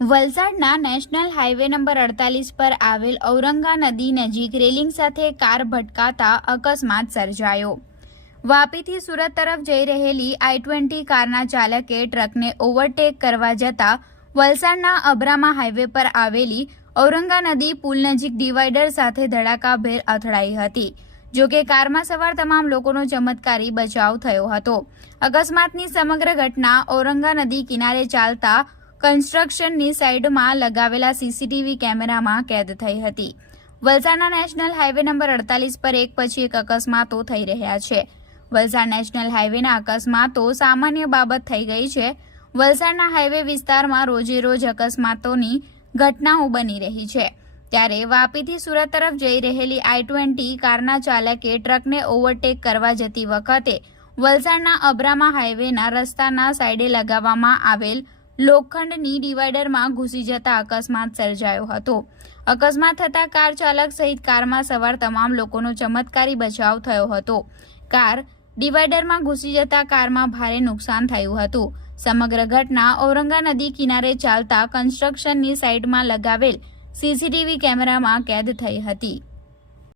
વલસાડના national highway number 48 પર આવેલ ઔરંગા નદી નજીક રેલિંગ સાથે કાર ભટકાતા અકસ્માત સર્જાયો। વાપીથી સુરત તરફ જઈ રહેલી I-20 કારના ચાલકે ટ્રકને ઓવરટેક કરવા જતા વલસાડના અબ્રામા હાઈવે પર આવેલી ઔરંગા નદી પુલ નજીક ડિવાઈડર સાથે ધડાકાભેર અથડાઈ હતી। જો કે કારમાં સવાર તમામ લોકોનો ચમત્કારી બચાવ થયો હતો। અકસ્માતની સમગ્ર ઘટના ઔરંગા નદી કિનારે ચાલતા કન્સ્ટ્રક્શનની સાઈડમાં લગાવેલા સીસીટીવી કેમેરામાં કેદ થઈ હતી। વલસાડના નેશનલ હાઈવે નંબર 48 પર એક પછી એક અકસ્માતો થઈ રહ્યા છે। વલસાડ નેશનલ હાઈવેના અકસ્માતો સામાન્ય બાબત થઈ ગઈ છે। વલસાડના હાઈવે વિસ્તારમાં રોજે રોજ અકસ્માતોની ઘટનાઓ બની રહી છે। ત્યારે વાપીથી સુરત તરફ જઈ રહેલી I-20 કારના ચાલકે ટ્રકને ઓવરટેક કરવા જતી વખતે વલસાડના અબ્રામા હાઈવેના રસ્તાના સાઈડે લગાવવામાં આવેલ લોખંડની ડિવાઈડરમાં ઘૂસી જતા અકસ્માત સર્જાયો હતો। અકસ્માત થતા કાર ચાલક સહિત કારમાં સવાર તમામ લોકોનો ચમત્કારી બચાવ થયો હતો। કાર ડિવાઈડરમાં ઘૂસી જતા કારમાં ભારે નુકસાન થયું હતું। સમગ્ર ઘટના ઔરંગા નદી કિનારે ચાલતા કન્સ્ટ્રક્શનની સાઈડમાં લગાવેલ સીસીટીવી કેમેરામાં કેદ થઈ હતી।